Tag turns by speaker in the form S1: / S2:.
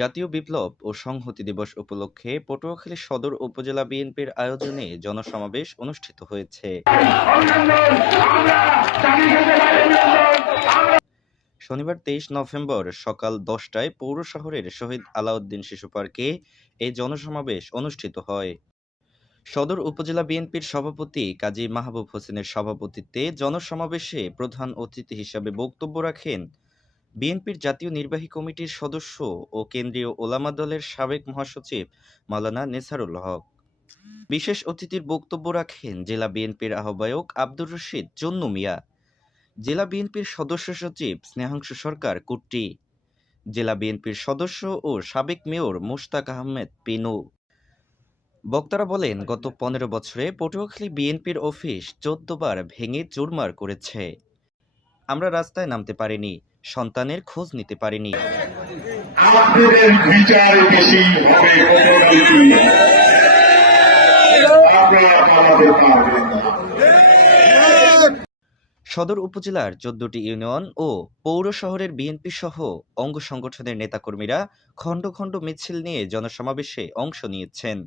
S1: জাতীয় বিপ্লব ও সংহতি দিবস উপলক্ষে পটুয়াখালী সদর উপজেলা বিএনপির আয়োজনে জনসমাবেশ অনুষ্ঠিত হয়েছে। শনিবার তেইশ নভেম্বর সকাল দশটায় পৌর শহরের শহীদ আলাউদ্দিন শিশু পার্কে এই জনসমাবেশ অনুষ্ঠিত হয়। সদর উপজেলা বিএনপির সভাপতি কাজী মাহবুব হোসেনের সভাপতিত্বে জনসমাবেশে প্রধান অতিথি হিসাবে বক্তব্য রাখেন বিএনপির জাতীয় নির্বাহী কমিটির সদস্য ও কেন্দ্রীয় ওলামা দলের সাবেক মহাসচিব মালানা নেসারুল হক। বিশেষ অতিথির বক্তব্য রাখেন জেলা বিএনপির আহ্বায়ক আব্দুর রশিদ চন্নু মিয়া। জেলা বিএনপির সদস্য সচিব স্নেহাংশু সরকার কুট্টি। জেলা বিএনপির সদস্য ও সাবেক মেয়র মোশতাক আহমেদ পিনু। বক্তারা বলেন, গত পনেরো বছরে পটুয়াখালী বিএনপির অফিস চোদ্দ বার ভেঙে চুরমার করেছে। আমরা রাস্তায় নামতে পারিনি সন্তানের খোঁজ নিতে পারিনি। সদর উপজেলার চোদ্দটি ইউনিয়ন ও পৌর শহরের বিএনপি সহ অঙ্গ সংগঠনের নেতাকর্মীরা খণ্ড খণ্ড মিছিল নিয়ে জনসমাবেশে অংশ নিয়েছেন।